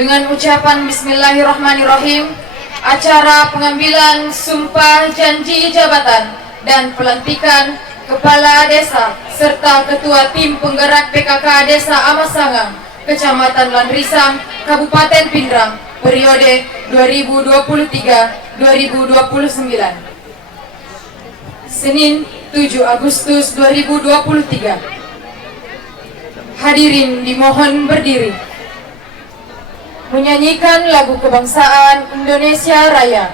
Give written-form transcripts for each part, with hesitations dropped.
Dengan ucapan Bismillahirrahmanirrahim, acara pengambilan sumpah janji jabatan dan pelantikan Kepala Desa serta Ketua Tim Penggerak PKK Desa Amasangang, Kecamatan Landrisang, Kabupaten Pindrang, periode 2023-2029. Senin 7 Agustus 2023. Hadirin dimohon berdiri. Menyanyikan lagu kebangsaan Indonesia Raya.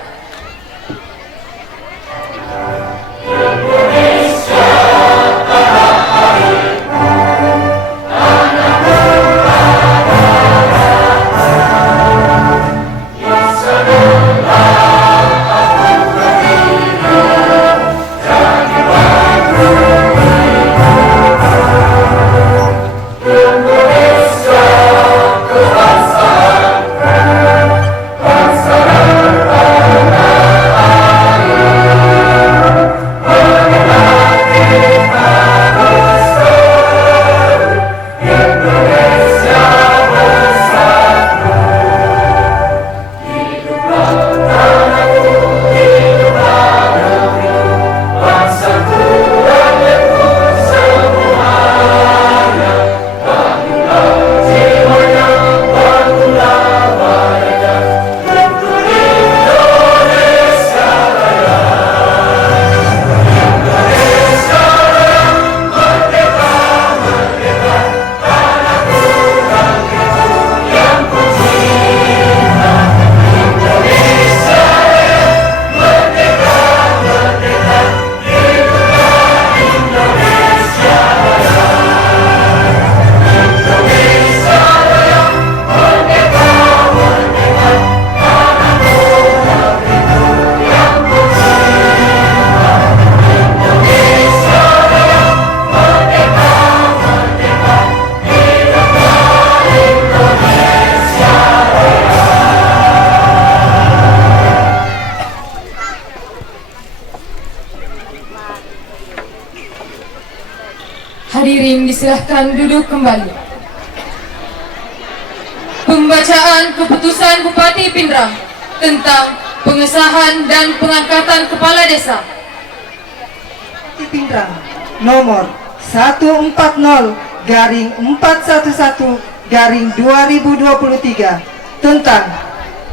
Hadirin disilahkan duduk kembali. Pembacaan keputusan Bupati Pindrang tentang pengesahan dan pengangkatan Kepala Desa. Bupati Pindrang nomor 140/411/2023 tentang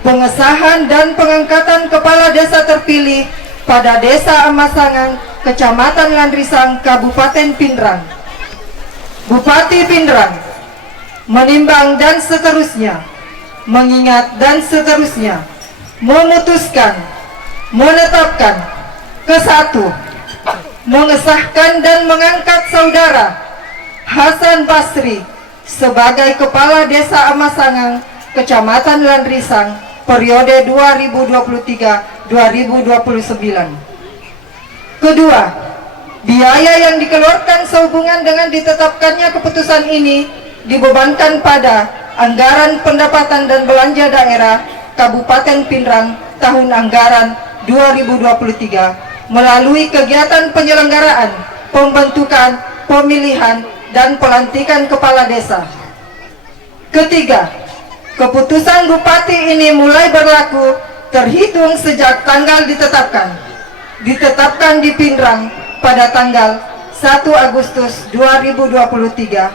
pengesahan dan pengangkatan Kepala Desa terpilih pada Desa Amasangang, Kecamatan Landrisang, Kabupaten Pindrang. Bupati Pindrang menimbang dan seterusnya, mengingat dan seterusnya, memutuskan, menetapkan, ke-1, mengesahkan dan mengangkat saudara Hasan Basri sebagai Kepala Desa Amasangang, Kecamatan Landrisang, periode 2023-2029. Kedua, biaya yang dikeluarkan sehubungan dengan ditetapkannya keputusan ini dibebankan pada anggaran pendapatan dan belanja daerah Kabupaten Pindrang tahun anggaran 2023 melalui kegiatan penyelenggaraan, pembentukan, pemilihan, dan pelantikan kepala desa. Ketiga, keputusan Bupati ini mulai berlaku terhitung sejak tanggal ditetapkan di Pindrang pada tanggal 1 Agustus 2023.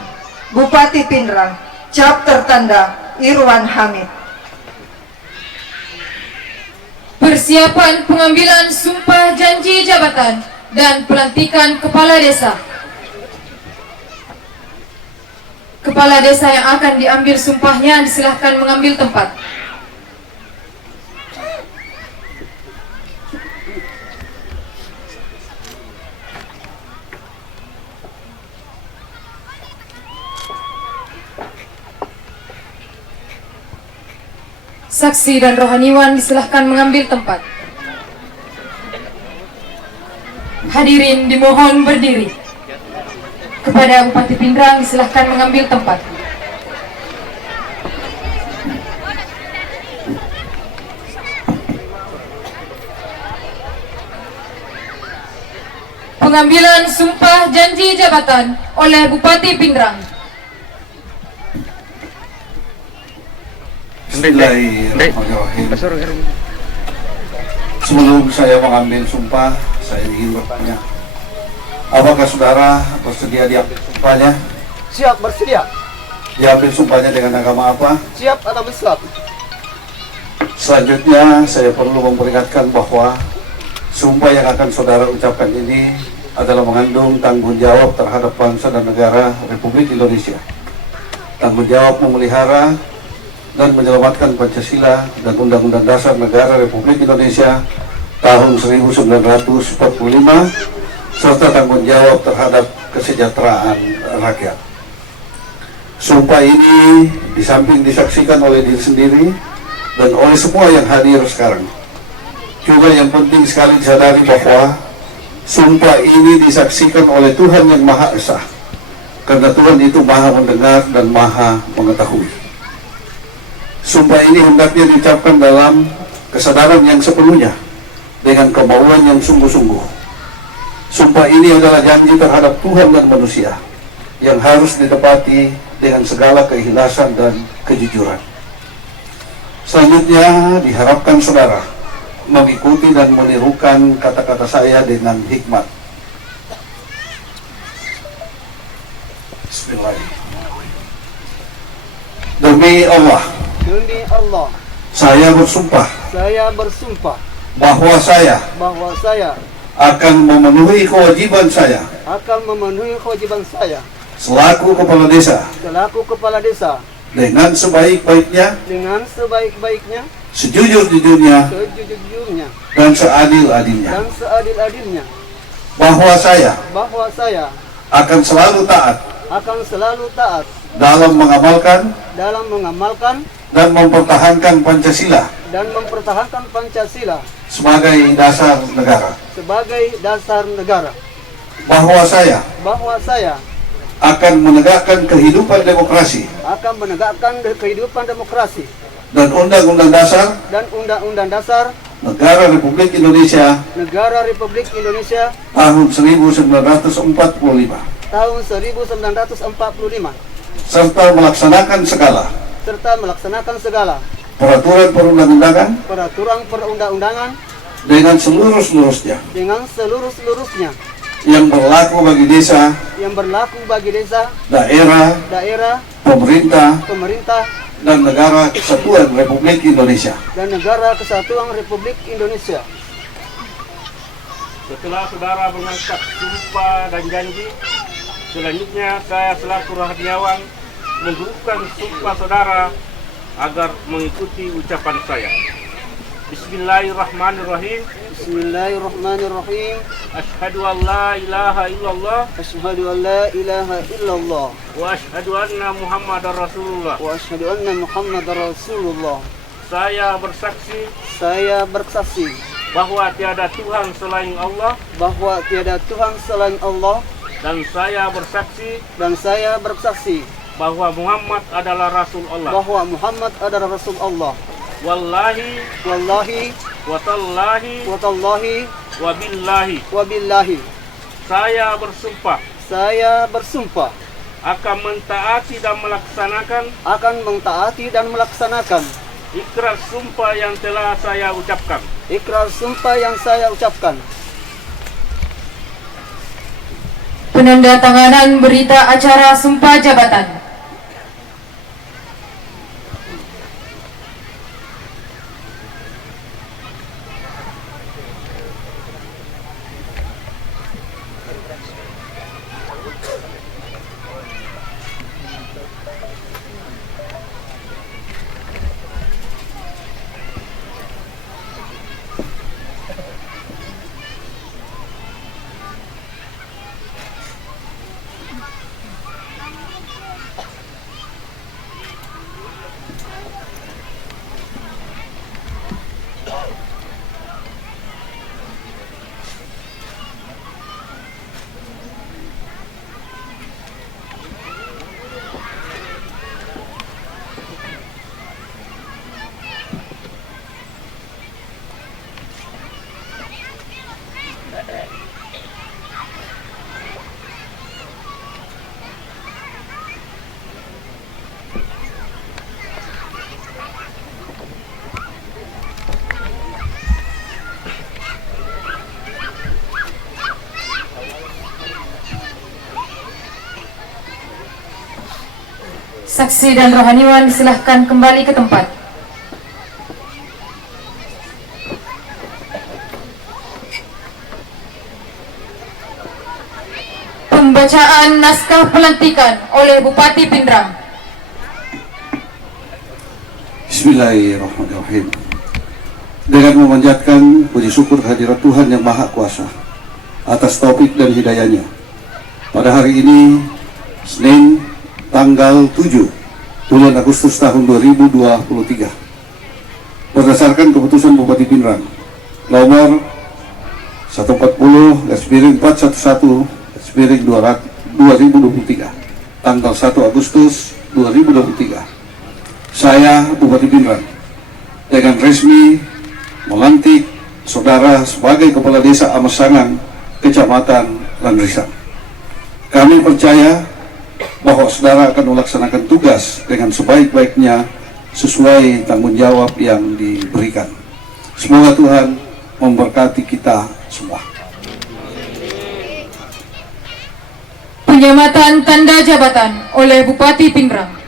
Bupati Pindrang, cap tertanda Irwan Hamid. Persiapan pengambilan sumpah janji jabatan dan pelantikan Kepala Desa. Kepala Desa yang akan diambil sumpahnya disilahkan mengambil tempat. Saksi dan rohaniwan disilahkan mengambil tempat. Hadirin dimohon berdiri. Kepada Bupati Pindrang disilahkan mengambil tempat. Pengambilan sumpah janji jabatan oleh Bupati Pindrang. Bismillahirrahmanirrahim. Sebelum saya mengambil sumpah, saya ingin bertanya, apakah saudara bersedia diambil sumpahnya? Siap, bersedia. Diambil sumpahnya dengan agama apa? Siap, agama Islam. Selanjutnya, saya perlu memperingatkan bahwa sumpah yang akan saudara ucapkan ini adalah mengandung tanggung jawab terhadap bangsa dan negara Republik Indonesia. Tanggung jawab memelihara dan menyelamatkan Pancasila dan Undang-Undang Dasar Negara Republik Indonesia tahun 1945 serta tanggung jawab terhadap kesejahteraan rakyat. Sumpah ini di samping disaksikan oleh diri sendiri dan oleh semua yang hadir sekarang, juga yang penting sekali disadari bahwa sumpah ini disaksikan oleh Tuhan yang Maha Esa, karena Tuhan itu Maha mendengar dan Maha mengetahui. Sumpah ini hendaknya diucapkan dalam kesadaran yang sepenuhnya, dengan kemauan yang sungguh-sungguh. Sumpah ini adalah janji terhadap Tuhan dan manusia, yang harus ditepati dengan segala keikhlasan dan kejujuran. Selanjutnya, diharapkan saudara mengikuti dan menirukan kata-kata saya dengan hikmat. Bismillahirrahmanirrahim. Demi Allah, Demi Allah, saya bersumpah bahwa saya akan memenuhi kewajiban saya selaku kepala desa dengan sebaik-baiknya, sejujur-jujurnya, dan seadil-adilnya, bahwa saya akan selalu taat dalam mengamalkan dan mempertahankan Pancasila sebagai dasar negara, bahwa saya akan menegakkan kehidupan demokrasi dan Undang-Undang Dasar Negara Republik Indonesia tahun 1945 serta melaksanakan segala peraturan perundang-undangan dengan seluruh-seluruhnya yang berlaku bagi desa, daerah, pemerintah, dan negara kesatuan Republik Indonesia. Setelah saudara mengangkat sumpah dan janji, selanjutnya saya selaku rohaniawan mengucapkan sumpah saudara agar mengikuti ucapan saya. Bismillahirrahmanirrahim. Asyhadu an la ilaha illallah. Wa asyhadu anna Muhammadar Rasulullah. Saya bersaksi bahwa tiada Tuhan selain Allah. Dan saya bersaksi bahwa Muhammad adalah Rasul Allah. Wallahi watallahi wabillahi. Saya bersumpah akan mentaati dan melaksanakan ikrar sumpah yang telah saya ucapkan. Penandatanganan berita acara sumpah jabatan. Saksi dan rohaniwan disilahkan kembali ke tempat. Pembacaan naskah pelantikan oleh Bupati Pindrang. Bismillahirrahmanirrahim. Dengan memanjatkan puji syukur kehadirat Tuhan Yang Maha Kuasa atas taufik dan hidayahnya, pada hari ini, Senin, tanggal 7 bulan Agustus tahun 2023, berdasarkan keputusan Bupati Pindrang nomor 140/411/2023 tanggal 1 Agustus 2023, saya Bupati Pindrang dengan resmi melantik saudara sebagai Kepala Desa Amasangan, Kecamatan Landrisan. Kami percaya bahwa saudara akan melaksanakan tugas dengan sebaik-baiknya sesuai tanggung jawab yang diberikan. Semoga Tuhan memberkati kita semua. Penyematan tanda jabatan oleh Bupati Pindrang.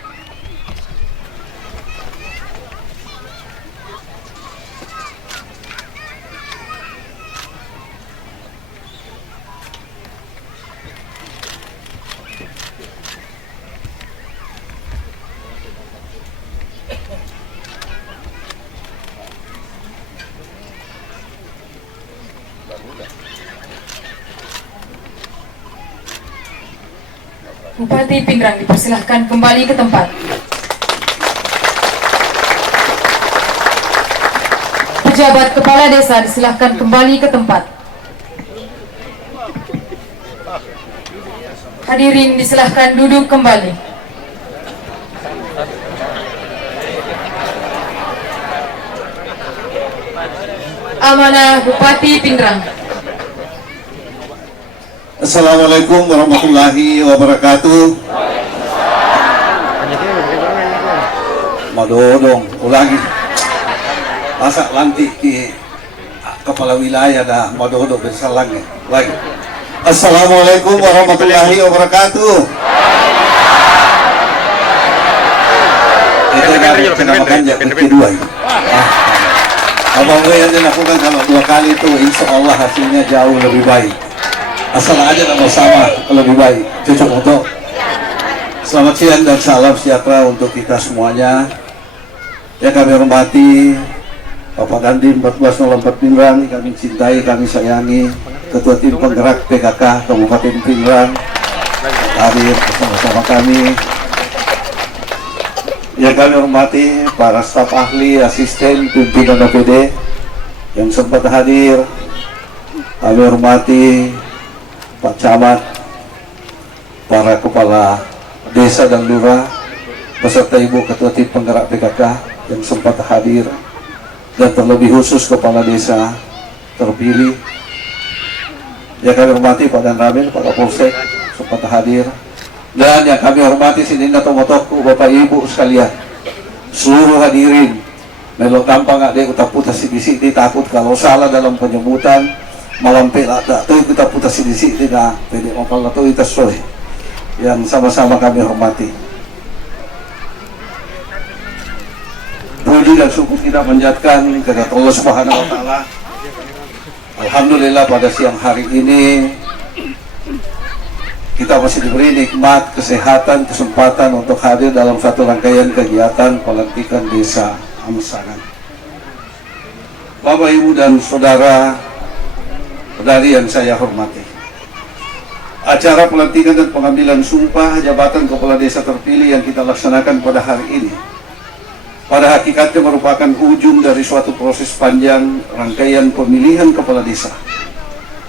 Bupati Pindrang dipersilahkan kembali ke tempat. Pejabat Kepala Desa disilahkan kembali ke tempat. Hadirin disilahkan duduk kembali. Amanah Bupati Pindrang. Assalamualaikum warahmatullahi wabarakatuh. Madodong, ulangi. Masa lantik di kepala wilayah dah madodong bersalang lagi. Assalamualaikum warahmatullahi wabarakatuh. Itu kan makanya kedua ini. Abang gue yang dilakukan kalau 2 kali itu insya Allah hasilnya jauh lebih baik. Asal aja nama sama lebih baik, cocok untuk. Selamat siang dan salam sejahtera untuk kita semuanya. Yang kami hormati Bapak Dandim 1404 Pindrang, kami cintai, kami sayangi, Ketua Tim Penggerak PKK Kabupaten Pindrang hadir bersama-sama kami. Yang kami hormati para staf ahli, asisten, pimpinan APD yang sempat hadir. Kami hormati Pak Camat, para kepala desa dan lurah, beserta Ibu Ketua Tim Penggerak PKK yang sempat hadir, dan terlebih khusus kepala desa terpilih. Yang kami hormati Pak Dan Ramil, Pak Kapolsek sempat hadir, dan yang kami hormati Sidina Tomotoku, Bapak Ibu sekalian, seluruh hadirin. Melo gampang ada kita putas di sini, takut kalau salah dalam penyebutan malam pelak tak tuh kita putas di sini tidak jadi opal atau kita soy yang sama-sama kami hormati. Puji dan syukur kita panjatkan kepada Allah Subhanahu wa taala. Alhamdulillah pada siang hari ini kita masih diberi nikmat, kesehatan, kesempatan untuk hadir dalam satu rangkaian kegiatan pelantikan Desa Amasangan. Bapak, Ibu, dan Saudara dari yang saya hormati, acara pelantikan dan pengambilan sumpah jabatan kepala desa terpilih yang kita laksanakan pada hari ini pada hakikatnya merupakan ujung dari suatu proses panjang rangkaian pemilihan kepala desa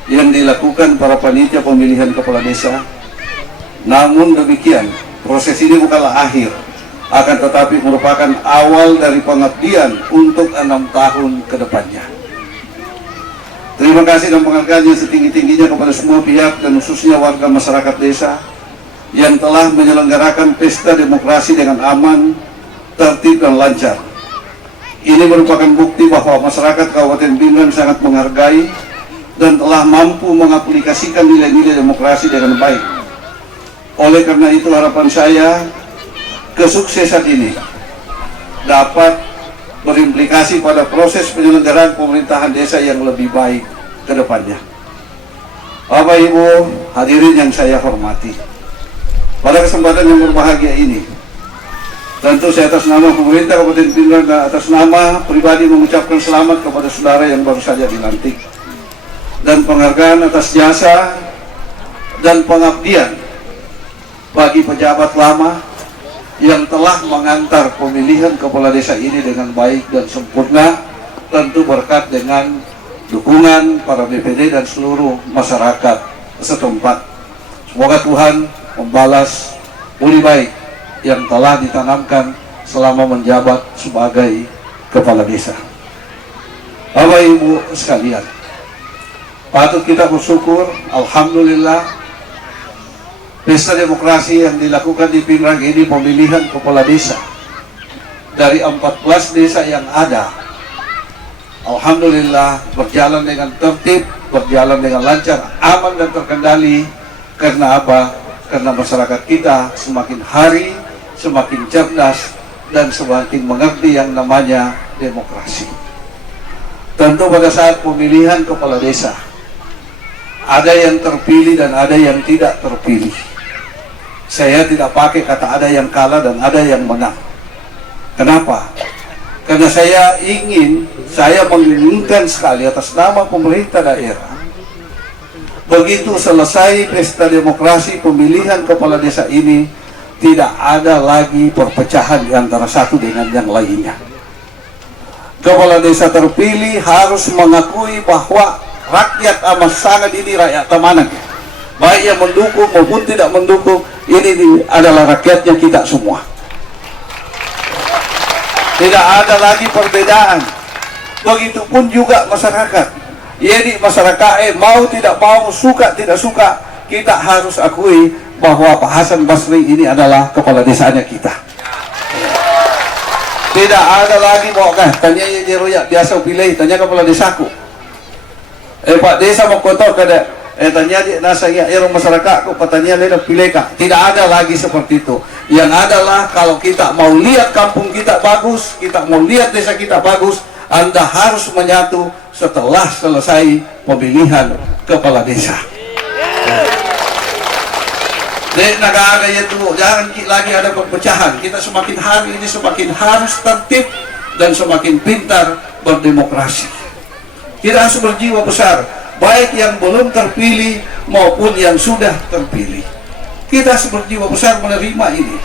yang dilakukan para panitia pemilihan kepala desa. Namun demikian, proses ini bukanlah akhir, akan tetapi merupakan awal dari pengabdian untuk 6 tahun ke depannya. Terima kasih dan penghargaan yang setinggi-tingginya kepada semua pihak dan khususnya warga masyarakat desa yang telah menyelenggarakan pesta demokrasi dengan aman, tertib, dan lancar. Ini merupakan bukti bahwa masyarakat Kabupaten Pindrang sangat menghargai dan telah mampu mengaplikasikan nilai-nilai demokrasi dengan baik. Oleh karena itu harapan saya kesuksesan ini dapat berimplikasi pada proses penyelenggaraan pemerintahan desa yang lebih baik ke depannya. Bapak Ibu hadirin yang saya hormati, pada kesempatan yang berbahagia ini, tentu saya atas nama pemerintah Kabupaten Pindrang dan atas nama pribadi mengucapkan selamat kepada saudara yang baru saja dilantik, dan penghargaan atas jasa dan pengabdian bagi pejabat lama yang telah mengantar pemilihan kepala desa ini dengan baik dan sempurna, tentu berkat dengan dukungan para BPD dan seluruh masyarakat setempat. Semoga Tuhan membalas budi baik yang telah ditanamkan selama menjabat sebagai kepala desa. Bapak Ibu sekalian, patut kita bersyukur, alhamdulillah, pesta demokrasi yang dilakukan di Pindrang ini, pemilihan kepala desa dari 14 desa yang ada, alhamdulillah berjalan dengan tertib, berjalan dengan lancar, aman dan terkendali. Karena apa? Karena masyarakat kita semakin hari semakin cerdas dan semakin mengerti yang namanya demokrasi. Tentu pada saat pemilihan kepala desa, ada yang terpilih dan ada yang tidak terpilih. Saya tidak pakai kata ada yang kalah dan ada yang menang. Kenapa? Karena saya menginginkan sekali atas nama pemerintah daerah, begitu selesai pesta demokrasi pemilihan kepala desa ini, tidak ada lagi perpecahan di antara satu dengan yang lainnya. Kepala desa terpilih harus mengakui bahwa rakyat amat sangat ini rakyat temanang, baik yang mendukung maupun tidak mendukung, ini adalah rakyatnya kita semua. Tidak ada lagi perbedaan. Begitupun juga masyarakat. Jadi masyarakat mau tidak mau, suka tidak suka, kita harus akui bahwa Pak Hasan Basri ini adalah kepala desanya kita. Tidak ada lagi bahwa tanya ya biasa pilih, tanya kepala desaku. Pak desa mau kotor kada, tanya dia nasa ya masyarakat kok patanya leda pilih kak. Tidak ada lagi seperti itu. Yang adalah kalau kita mau lihat kampung kita bagus, kita mau lihat desa kita bagus, Anda harus menyatu setelah selesai pemilihan kepala desa. Di negara itu jangan lagi ada perpecahan. Kita semakin hari ini semakin harus tertib dan semakin pintar berdemokrasi. Kita harus berjiwa besar, baik yang belum terpilih maupun yang sudah terpilih. Kita harus berjiwa besar menerima ini.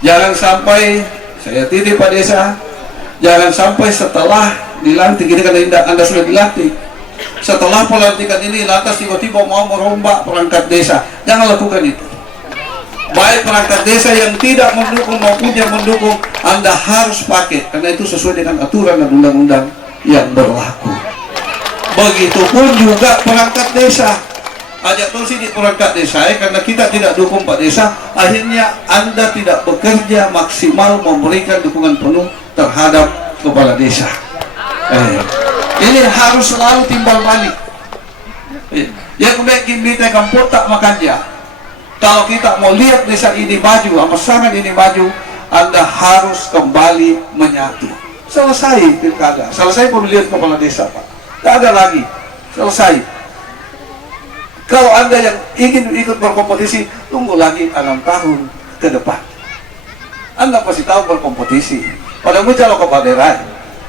Jangan sampai, saya titip Pak Desa, jangan sampai setelah dilantik ini, karena Anda sudah dilantik, setelah pelantikan ini lantas tiba-tiba mau merombak perangkat desa. Jangan lakukan itu. Baik perangkat desa yang tidak mendukung maupun yang mendukung, Anda harus pakai, karena itu sesuai dengan aturan dan undang-undang yang berlaku. Begitupun juga perangkat desa. Ajak terus di perangkat desa, karena kita tidak dukung Pak Desa, akhirnya Anda tidak bekerja maksimal memberikan dukungan penuh terhadap kepala desa. Ini harus selalu timbal balik. Ya kemudian kita kampung tak makannya. Kalau kita mau lihat desa ini maju, pasangan ini maju, Anda harus kembali menyatu. Selesai pilkada, selesai pemilihan kepala desa, Pak. Tidak ada lagi, selesai. Kalau Anda yang ingin ikut berkompetisi, tunggu lagi 6 tahun ke depan. Anda pasti tahu berkompetisi. Padahal kalau kepala daerah,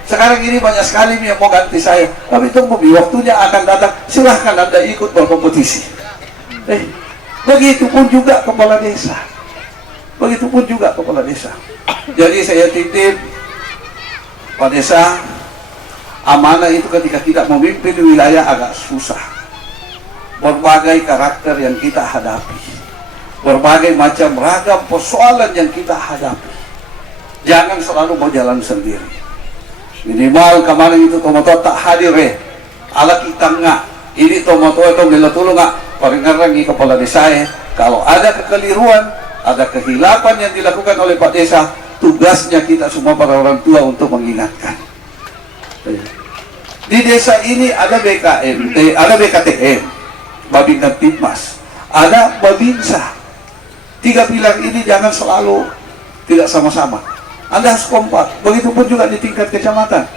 sekarang ini banyak sekali yang mau ganti saya, tapi tunggu, waktunya akan datang, silahkan Anda ikut berkompetisi. Begitupun juga kepala desa. Begitupun juga kepala desa. Jadi saya titip Pak Desa, amanah itu ketika kita memimpin wilayah agak susah. Berbagai karakter yang kita hadapi, berbagai macam ragam persoalan yang kita hadapi. Jangan selalu berjalan sendiri. Minimal kemarin itu tomato tak hadir ala kita nggak. Ini tomato itu bela tulung nggak. Paling-paling kepala desa kalau ada kekeliruan, ada kehilapan yang dilakukan oleh Pak Desa, tugasnya kita semua para orang tua untuk mengingatkan. Di desa ini ada BKMT, ada BKTM, Babin Tipmas, ada Babinsa. 3 pilar ini jangan selalu tidak sama-sama. Anda harus kompak. Begitupun juga di tingkat kecamatan.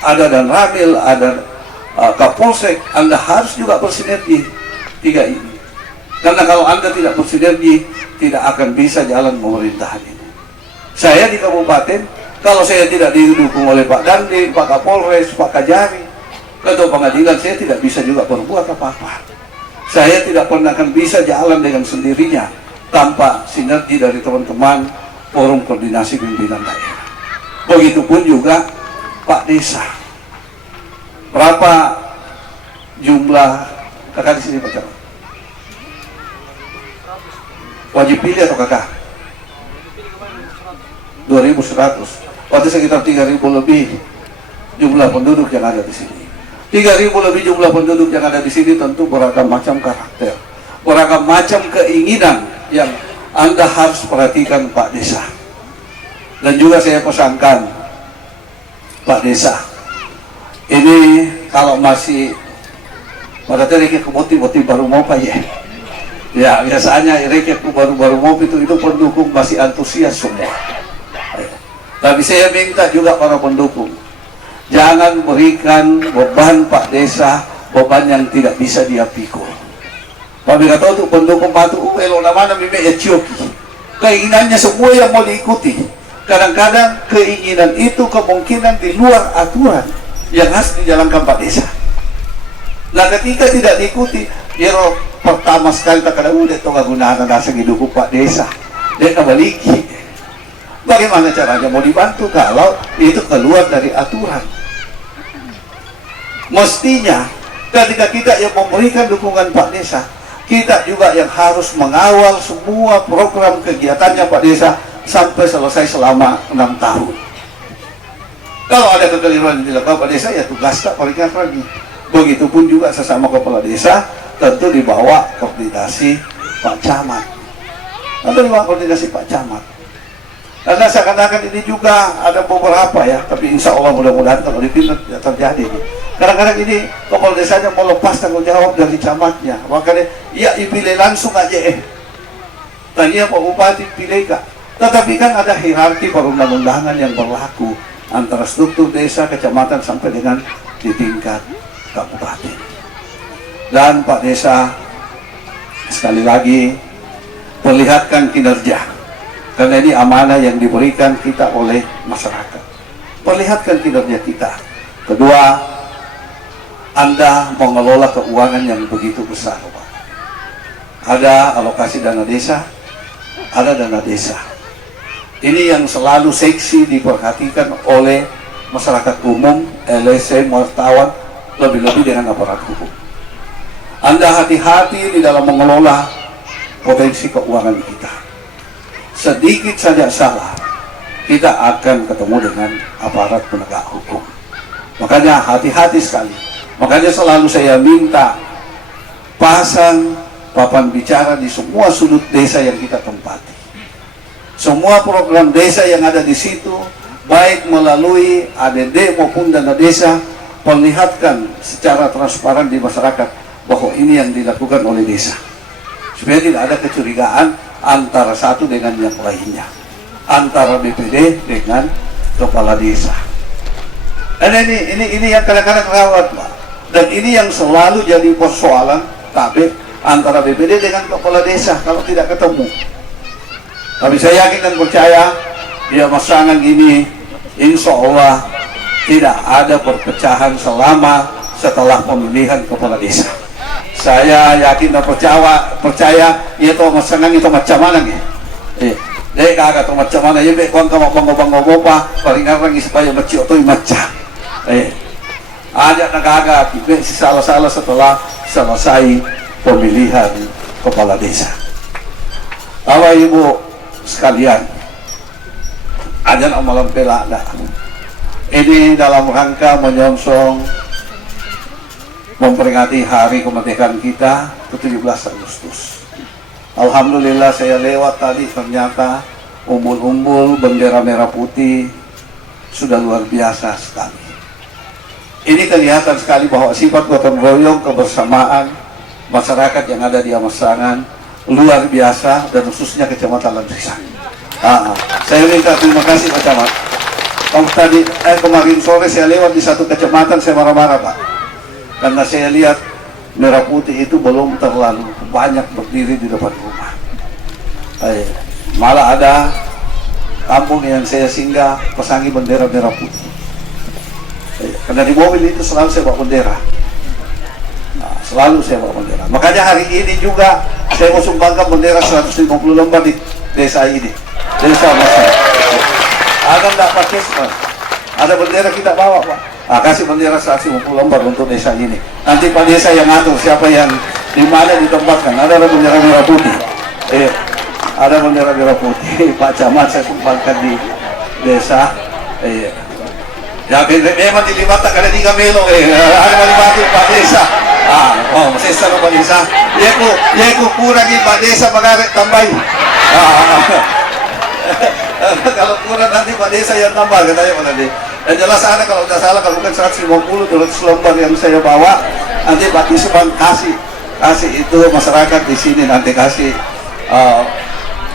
Ada dan Ramil, ada Kapolsek. Anda harus juga bersinergi tiga ini. Karena kalau Anda tidak bersinergi, tidak akan bisa jalan pemerintahan ini. Saya di kabupaten, kalau saya tidak didukung oleh Pak Dandim, Pak Kapolres, Pak Kajari, Ketua Pengadilan, saya tidak bisa juga berbuat apa-apa. Saya tidak pernah akan bisa jalan dengan sendirinya tanpa sinergi dari teman-teman Forum Koordinasi Pimpinan Daerah. Begitupun juga Pak Desa. Berapa jumlah kakak di sini Pak Camat? Wajib pilih atau kakak? 2.100. Waktu sekitar 3.000 lebih jumlah penduduk yang ada di sini. 3.000 lebih jumlah penduduk yang ada di sini tentu beragam macam karakter, beragam macam keinginan yang Anda harus perhatikan Pak Desa. Dan juga saya pesankan Pak Desa, ini kalau masih pada reket keboti-boti baru mau Pak ya. Ya biasanya reket baru mau itu pendukung masih antusias semua. Tapi saya minta juga para pendukung, jangan berikan beban Pak Desa, beban yang tidak bisa dia pikul. Tapi kata untuk pendukung Batu Upelo namanya Mime Ecioki, keinginannya semua yang mau diikuti. Kadang-kadang keinginan itu kemungkinan di luar aturan yang harus dijalankan Pak Desa. Nah ketika tidak diikuti, ya pertama sekali tak ada udah itu gunaan nasa didukung Pak Desa, dia kembali. Bagaimana caranya mau dibantu kalau itu keluar dari aturan? Mestinya ketika kita yang memberikan dukungan Pak Desa, kita juga yang harus mengawal semua program kegiatannya Pak Desa sampai selesai selama 6 tahun. Kalau ada kekeliruan yang dilakukan Pak Desa, ya tugas tak paling lagi. Begitupun juga sesama kepala desa, tentu di bawah koordinasi Pak Camat. Tentu di bawah koordinasi Pak Camat. Karena seakan-akan ini juga ada beberapa ya, tapi insya Allah mudah-mudahan kalau dipilih tidak terjadi. Kadang-kadang ini kepala desanya mau lepas tanggung jawab dari camatnya, makanya ya dipilih langsung aja tanya Pak Bupati pilih kak. Tetapi kan ada hierarki perundang-undangan yang berlaku antara struktur desa, kecamatan sampai dengan di tingkat kabupaten. Dan Pak Desa sekali lagi perlihatkan kinerja. Karena ini amanah yang diberikan kita oleh masyarakat. Perlihatkan kinerja kita. Kedua, Anda mengelola keuangan yang begitu besar, Pak. Ada alokasi dana desa, ada dana desa. Ini yang selalu seksi diperhatikan oleh masyarakat umum, LSM, wartawan, lebih-lebih dengan aparat hukum. Anda hati-hati di dalam mengelola potensi keuangan kita. Sedikit saja salah, kita akan ketemu dengan aparat penegak hukum. Makanya hati-hati sekali. Makanya selalu saya minta pasang papan bicara di semua sudut desa yang kita tempati. Semua program desa yang ada di situ, baik melalui ADD maupun dana desa, perlihatkan secara transparan di masyarakat bahwa ini yang dilakukan oleh desa. Supaya tidak ada kecurigaan antara satu dengan yang lainnya, antara BPD dengan kepala desa. Dan ini yang kadang-kadang rawat, Pak. Dan ini yang selalu jadi persoalan tabir antara BPD dengan kepala desa kalau tidak ketemu. Tapi saya yakin dan percaya dia masangan ini insya Allah tidak ada perpecahan selama setelah pemilihan kepala desa. Saya yakin dan percaya itu masangan itu macam mana nih? Dek kagak tuh macam mana ya? Bek kau ngomong pa paling orang supaya macam itu macam. Ada nak kagak? Bek salah setelah selesai pemilihan kepala desa. Bapak Ibu sekalian, ada nak malam pelada. Ini dalam rangka menyongsong memperingati hari kemerdekaan kita ke-17 Agustus. Alhamdulillah saya lewat tadi, ternyata umbul-umbul bendera merah putih sudah luar biasa sekali. Ini kelihatan sekali bahwa sifat gotong royong, kebersamaan masyarakat yang ada di Amasangan luar biasa, dan khususnya Kecamatan Landrisan. Saya minta terima kasih Pak Camat. Kemarin sore saya lewat di satu kecamatan, saya marah-marah Pak, karena saya lihat merah putih itu belum terlalu banyak berdiri di depan rumah. Malah ada kampung yang saya singgah pasangi bendera merah putih. Karena di mobil itu selalu saya bawa bendera. Selalu saya bawa bendera. Makanya hari ini juga saya mau sumbangkan bendera 150 lembar di desa ini. Desa Masar. Ada enggak pakai? Ada bendera kita bawa Pak. Kasih bendera 150 lembar untuk desa ini. Nanti Pak Desa yang ngatur siapa yang di mana ditempatkan. Ada bendera merah putih. Ada bendera merah putih. Pak Camat saya sumbangkan di desa. Ya memang dilibatkan ada 3 melo. Ada melibatkan Pak Desa. Masih sama Pak Desa. Ya ku kurang Pak Desa pagare tambahin. Kalau kurang nanti Pak Desa yang tambah katanya Pak Desa. Dan jelas ada kalau tidak salah kalau bukan 150 200 lembar yang saya bawa, nanti Pak Disman kasih itu masyarakat di sini nanti kasih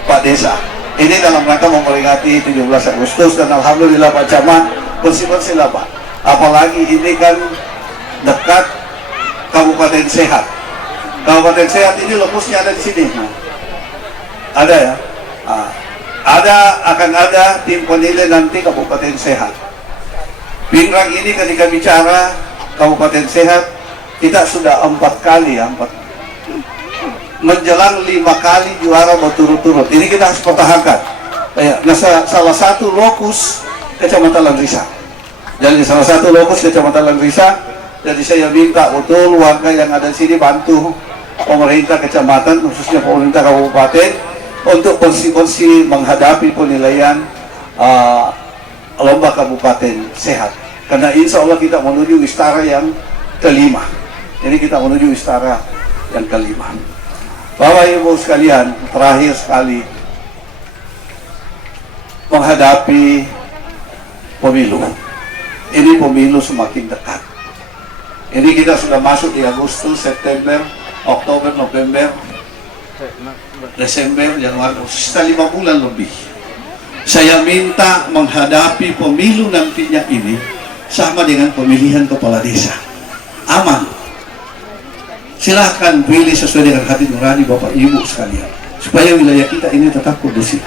Pak Desa. Ini dalam rangka memperingati 17 Agustus dan alhamdulillah Pak Camat bersih-bersih lah Pak. Apalagi ini kan dekat Kabupaten Sehat. Kabupaten Sehat ini lokusnya ada di sini. Ada ya. Akan ada tim penilai nanti Kabupaten Sehat. Pinrang ini ketika bicara Kabupaten Sehat, kita sudah 4 kali ya, menjelang 5 kali juara berturut-turut. Ini kita harus pertahankan. Nah, salah satu lokus Kecamatan Lanrisa. Jadi salah satu lokus Kecamatan Lanrisa. Jadi saya minta betul warga yang ada di sini bantu pemerintah kecamatan, khususnya pemerintah kabupaten, untuk bersih-bersih menghadapi penilaian lomba kabupaten sehat. Karena insya Allah kita menuju istara yang kelima. Ini kita menuju istara yang kelima. Bapak Ibu sekalian, terakhir sekali menghadapi pemilu. Ini pemilu semakin dekat. Ini kita sudah masuk di Agustus, September, Oktober, November, Desember, Januari, sisa 5 bulan lebih. Saya minta menghadapi pemilu nantinya ini sama dengan pemilihan kepala desa. Aman. Silahkan pilih sesuai dengan hati nurani Bapak Ibu sekalian, supaya wilayah kita ini tetap kondusif.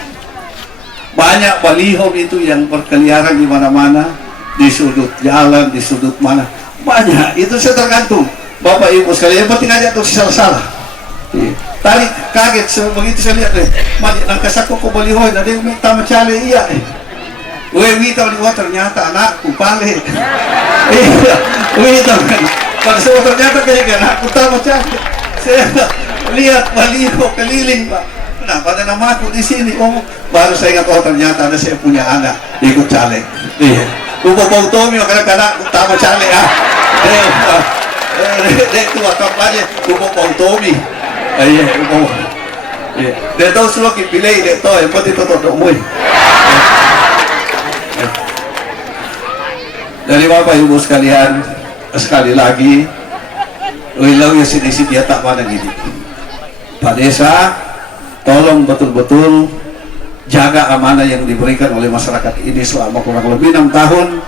Banyak baliho itu yang berkeliaran di mana-mana, di sudut jalan, di sudut mana. Banyak, itu saya tergantung Bapak Ibu sekalian, yang penting aja tuh salah-salah. Tadi kaget begitu saya lihat deh, nangkasak ko baliho, ada yang minta macale iya. Wita ternyata anakku pale. Wita kan. Pada saat ternyata kayak anakku tahu macale. Saya lihat baliho keliling Pak. Nah, pada nama aku di sini, baru saya ingat ternyata ada saya punya anak ikut caleg. Iya. Bau Tommy kadang-kadang tahu caleg Dia tua top aja, bau Tommy. Iya, dia tahu semua pilih dia tahu yang penting itu umum. Dari Bapak Ibu sekalian, sekali lagi, wilayah yang sini dia tak mana gini. Pak Desa, tolong betul-betul jaga amanah yang diberikan oleh masyarakat ini selama kurang lebih 6 tahun.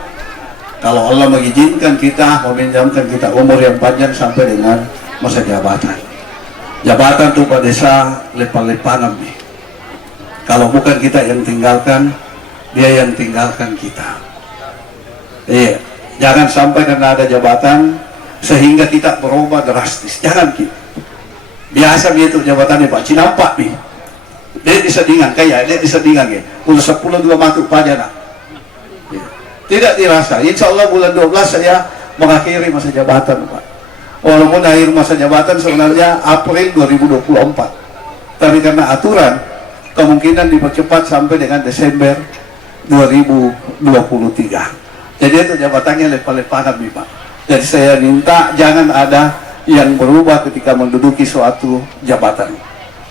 Kalau Allah mengizinkan kita, meminjamkan kita umur yang panjang sampai dengan masa jabatan. Jabatan tuh Pak Desa lepan-lepanan nih. Kalau bukan kita yang tinggalkan, dia yang tinggalkan kita. Iya, jangan sampai karena ada jabatan sehingga kita berubah drastis. Jangan gitu. Biasa gitu jabatannya Pak Cinampak nih. Dia disedingan kayak dia disedingan ya. Udah 10 dua masuk pajana. Ya. Tidak dirasa. Insya Allah bulan 12 saya mengakhiri masa jabatan Pak. Walaupun akhir masa jabatan sebenarnya April 2024. Tapi karena aturan kemungkinan dipercepat sampai dengan Desember 2023. Jadi itu jabatannya lepas-lepanan nih Pak. Jadi saya minta jangan ada yang berubah ketika menduduki suatu jabatan.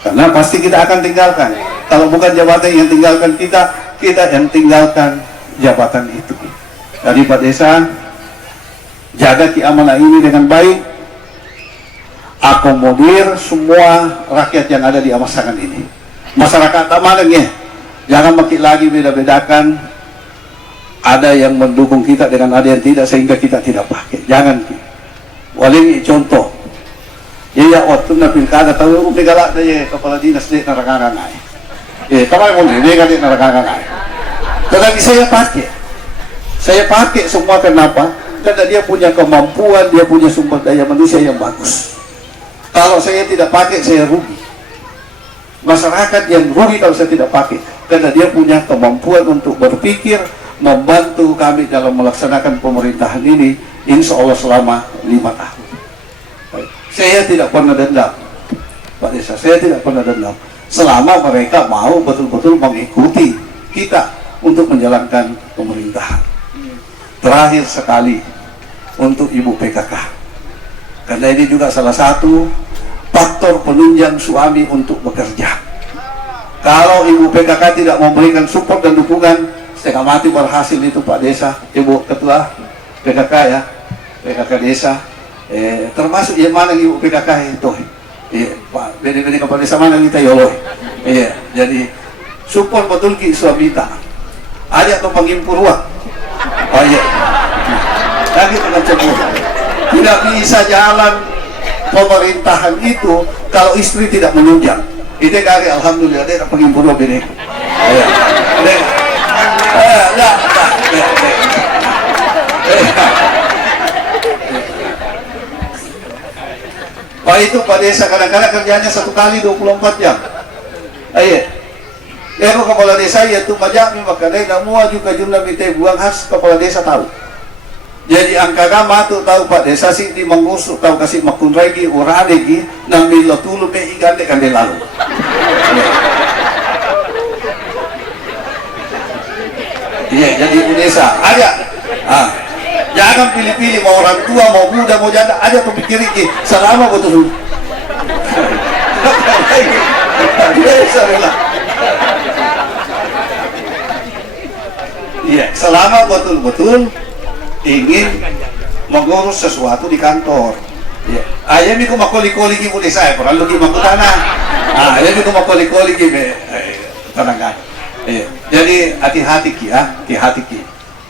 Karena pasti kita akan tinggalkan. Kalau bukan jabatan yang tinggalkan kita, kita yang tinggalkan jabatan itu. Jadi Pak Desa, jaga keamanan ini dengan baik. Akomodir semua rakyat yang ada di Amasangan ini. Masyarakat amanahnya. Jangan makin lagi beda-bedakan. Ada yang mendukung kita dengan ada yang tidak sehingga kita tidak pakai. Jangan. Waling contoh. Ya waktu na pilkada tahu galak daya kepala dinas di narakangan ay. Kamay mo hindi kali narakangan ay. Tetapi saya pakai. Saya pakai semua kenapa? Karena dia punya kemampuan, dia punya sumber daya manusia yang bagus. Kalau saya tidak pakai, saya rugi. Masyarakat yang rugi kalau saya tidak pakai, karena dia punya kemampuan untuk berpikir, membantu kami dalam melaksanakan pemerintahan ini, insya Allah selama 5 tahun. Saya tidak pernah dendam, Pak Desa, saya tidak pernah dendam. Selama mereka mau betul-betul mengikuti kita untuk menjalankan pemerintahan. Terakhir sekali untuk Ibu PKK, karena ini juga salah satu faktor penunjang suami untuk bekerja. Kalau Ibu PKK tidak memberikan support dan dukungan, setengah mati berhasil itu Pak Desa, Ibu Ketua PKK ya, PKK Desa, termasuk yang mana Ibu PKK itu, Pak Bede-bede Kepala Desa mana kita yoloy, jadi support betul ki suami kita, ada atau pengimpur uang, lagi dengan cemburu, tidak bisa jalan pemerintahan itu kalau istri tidak menunjang. Itu kali alhamdulillah dia pengimpur uang ini. Pak itu Pak Desa kadang-kadang kerjanya 1 kali 24 jam. Kalau kepala desa ya tu majami makanya semua juga jumlah minta buang khas kepala desa tahu. Jadi angka gama tu tahu Pak Desa sih di mengusuk tahu kasih makun lagi urang lagi nambil tulu pe igande kan lalu. Iya, jadi Bu Desa ada. Jangan pilih-pilih mau orang tua, mau muda, mau janda, aja tuh pikir iki selama betul. Iya, selama betul-betul ingin mengurus sesuatu di kantor. Iya, ayah miku makoli-koli ki Bu Desa, perlu ki makutana. Ayah miku makoli-koli ki tenang. Iya, jadi hati-hati ki ya, hati-hati ki.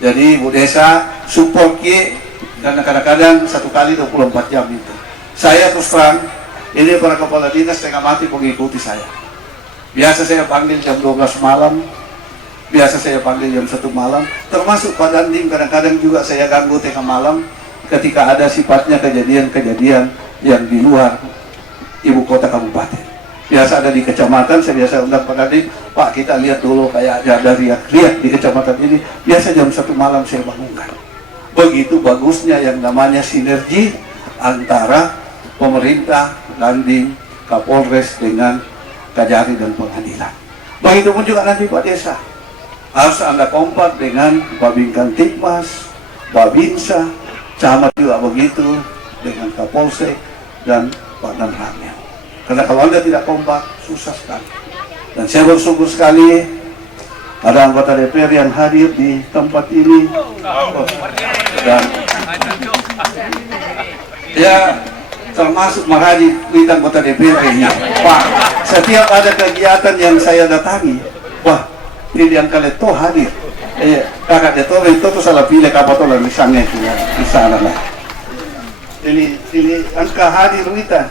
Jadi Bu Desa support ki karena kadang-kadang 1 kali 24 jam itu. Saya terus terang, ini para kepala dinas setengah mati mengikuti saya. Biasa saya panggil jam 12 malam, biasa saya panggil jam 1 malam, termasuk Pak Dandim kadang-kadang juga saya ganggu tengah malam ketika ada sifatnya kejadian-kejadian yang di luar ibu kota kabupaten. Biasa ada di kecamatan, saya biasa undang Pak Dandim, Pak kita lihat dulu kayak ada riak-riak di kecamatan ini, biasa jam 1 malam saya bangunkan. Begitu bagusnya yang namanya sinergi antara pemerintah, Dandim, Kapolres dengan Kajari dan pengadilan. Begitupun juga nanti Pak Desa. Harus Anda kompak dengan Babinkan Tikmas, Babinsa, camat juga begitu, dengan Kapolsek dan Pak Danramil. Karena kalau Anda tidak kompak, susah sekali. Dan saya bersyukur sekali ada anggota DPR yang hadir di tempat ini. Dan ya termasuk Mahadi Witan anggota DPR ini. Pak, setiap ada kegiatan yang saya datangi, wah, ini yang kalian tuh hadir. Kakak itu tuh salah pilih kapal di sana di sana lah. Ini angka hadir Witan.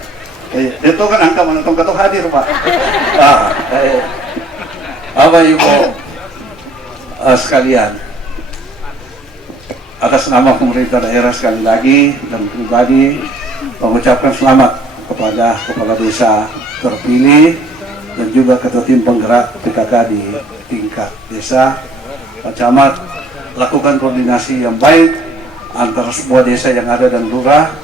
Itu kan angka menonton kata hadir Pak. Apa Ibu sekalian, atas nama pemerintah daerah sekali lagi dan pribadi mengucapkan selamat kepada kepala desa terpilih dan juga ketua tim penggerak PKK di tingkat desa. Pak Camat, lakukan koordinasi yang baik antara semua desa yang ada dan lurah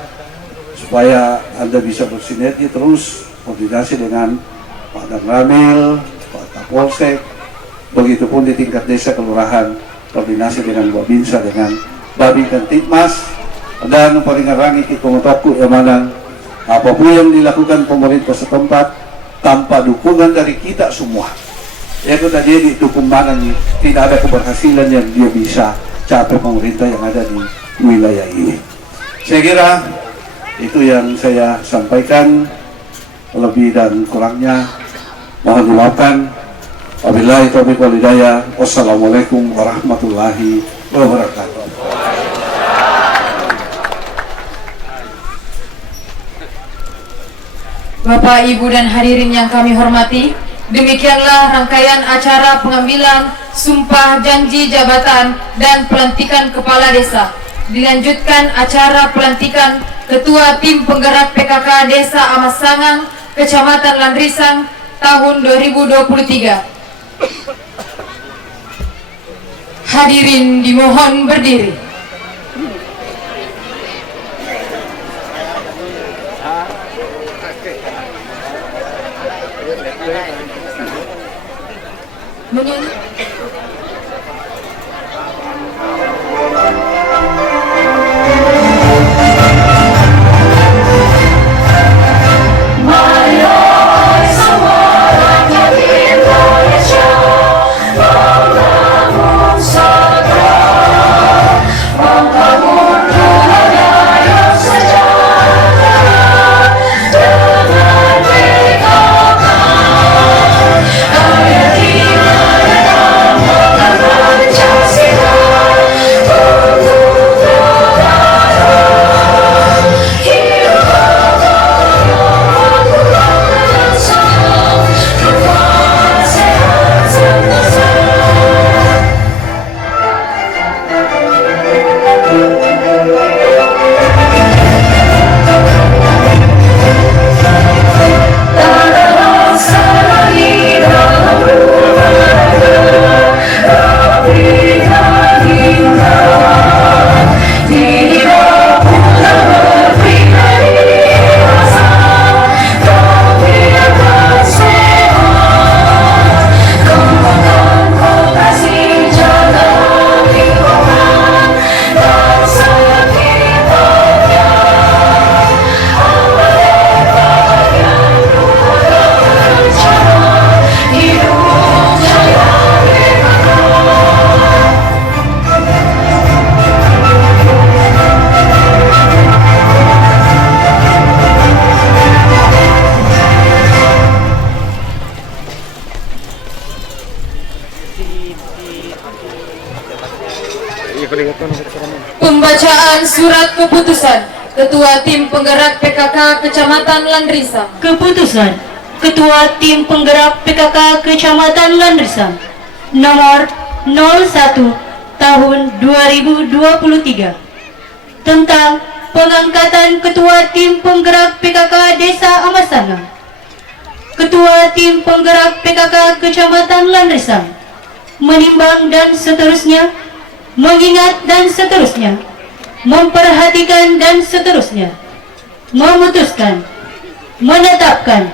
supaya Anda bisa bersinergi terus, koordinasi dengan Pak Danramil, Pak Kapolsek, begitupun di tingkat desa kelurahan, koordinasi dengan Babinsa, dengan Babinkan Tikmas, dan peringarangi kita mengetahui yang mana apapun yang dilakukan pemerintah setempat tanpa dukungan dari kita semua, itu terjadi dukungan tidak ada keberhasilan yang dia bisa capai pemerintah yang ada di wilayah ini. Saya kira itu yang saya sampaikan, lebih dan kurangnya mohon dimaafkan. Wabillahi taufiq wal hidayah. Wassalamualaikum warahmatullahi wabarakatuh. Bapak, Ibu, dan hadirin yang kami hormati, demikianlah rangkaian acara pengambilan sumpah janji jabatan dan pelantikan kepala desa. Dilanjutkan acara pelantikan Ketua Tim Penggerak PKK Desa Amasangang, Kecamatan Landrisang tahun 2023. Hadirin dimohon berdiri. Pembacaan surat keputusan Ketua Tim Penggerak PKK Kecamatan Landrisang. Keputusan Ketua Tim Penggerak PKK Kecamatan Landrisang nomor 01 tahun 2023 tentang pengangkatan Ketua Tim Penggerak PKK Desa Amasangang, Ketua Tim Penggerak PKK Kecamatan Landrisang, menimbang dan seterusnya, mengingat dan seterusnya, memperhatikan dan seterusnya, memutuskan, menetapkan.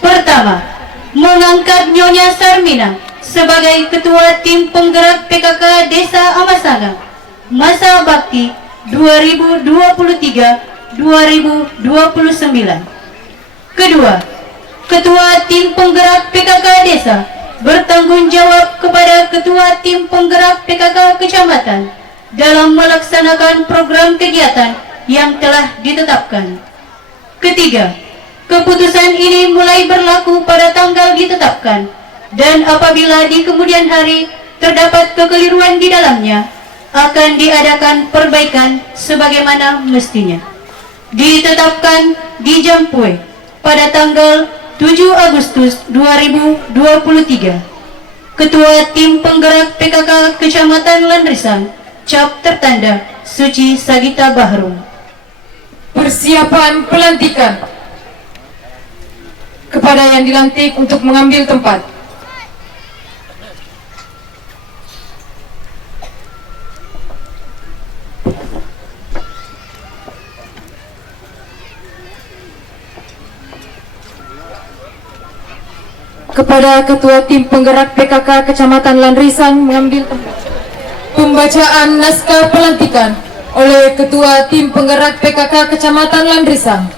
Pertama, mengangkat Nyonya Sarmina sebagai Ketua Tim Penggerak PKK Desa Amasangang masa bakti 2023-2029. Kedua, Ketua Tim Penggerak PKK Desa bertanggung jawab kepada Ketua Tim Penggerak PKK Kecamatan dalam melaksanakan program kegiatan yang telah ditetapkan. Ketiga, keputusan ini mulai berlaku pada tanggal ditetapkan, dan apabila di kemudian hari terdapat kekeliruan di dalamnya, akan diadakan perbaikan sebagaimana mestinya. Ditetapkan di Jampue pada tanggal 7 Agustus 2023. Ketua Tim Penggerak PKK Kecamatan Landrisang, cap tertanda Suci Sagita Bahru. Persiapan pelantikan kepada yang dilantik untuk mengambil tempat. Kepada Ketua Tim Penggerak PKK Kecamatan Landrisang mengambil tempat. Pembacaan naskah pelantikan oleh Ketua Tim Penggerak PKK Kecamatan Landrisang.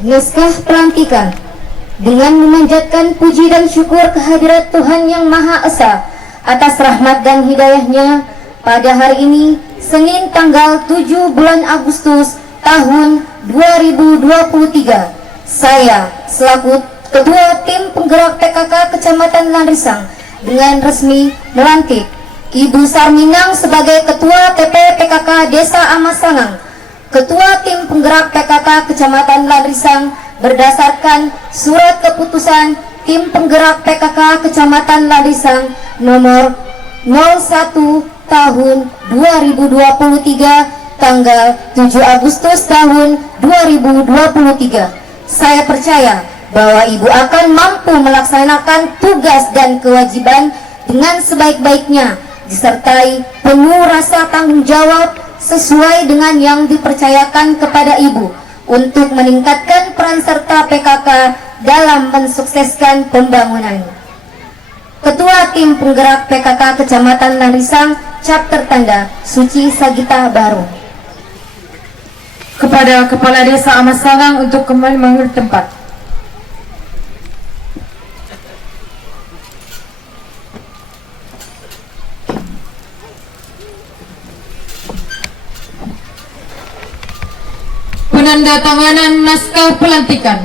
Naskah pelantikan. Dengan memanjatkan puji dan syukur kehadirat Tuhan Yang Maha Esa atas rahmat dan hidayahnya, pada hari ini, Senin tanggal 7 bulan Agustus tahun 2023, saya selaku Ketua Tim Penggerak PKK Kecamatan Lanrisang dengan resmi melantik Ibu Sarminang sebagai Ketua TP PKK Desa Amasangang. Ketua Tim Penggerak PKK Kecamatan Lanrisang berdasarkan surat keputusan Tim Penggerak PKK Kecamatan Lanrisang nomor 01 tahun 2023 tanggal 7 Agustus tahun 2023. Saya percaya bahwa Ibu akan mampu melaksanakan tugas dan kewajiban dengan sebaik-baiknya, disertai penuh rasa tanggung jawab sesuai dengan yang dipercayakan kepada Ibu untuk meningkatkan peran serta PKK dalam mensukseskan pembangunan. Ketua Tim Penggerak PKK Kecamatan Lanrisang, Chapter Tanda, Suci Sagita Baru. Kepada Kepala Desa Amasangang untuk kembali mengambil tempat. Penandatanganan naskah pelantikan.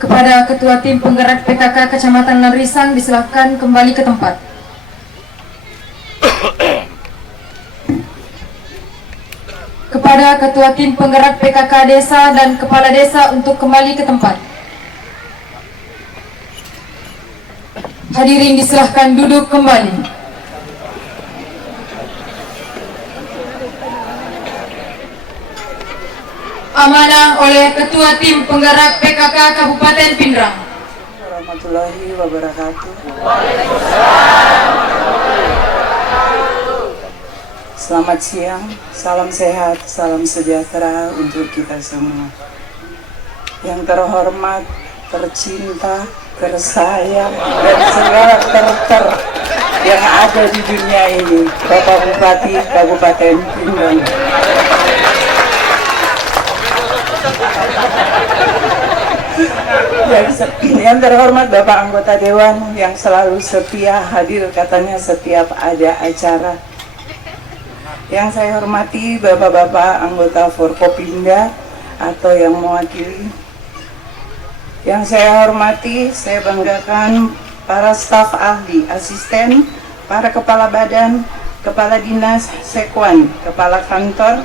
Kepada Ketua Tim Penggerak PKK Kecamatan Lanrisang disilahkan kembali ke tempat. Kepada Ketua Tim Penggerak PKK Desa dan Kepala Desa untuk kembali ke tempat. Hadirin disilahkan duduk kembali. Amanah oleh Ketua Tim Penggerak PKK Kabupaten Pindrang. Warahmatullahi wabarakatuh. Selamat siang, salam sehat, salam sejahtera untuk kita semua. Yang terhormat, tercinta, tersayang, dan segala ter yang ada di dunia ini, Bapak Bupati Kabupaten Pindrang. Yang terhormat Bapak anggota Dewan yang selalu setia hadir katanya setiap ada acara. Yang saya hormati Bapak-bapak anggota Forkopimda atau yang mewakili. Yang saya hormati, saya banggakan para staf ahli, asisten, para kepala badan, kepala dinas, sekwan, kepala kantor.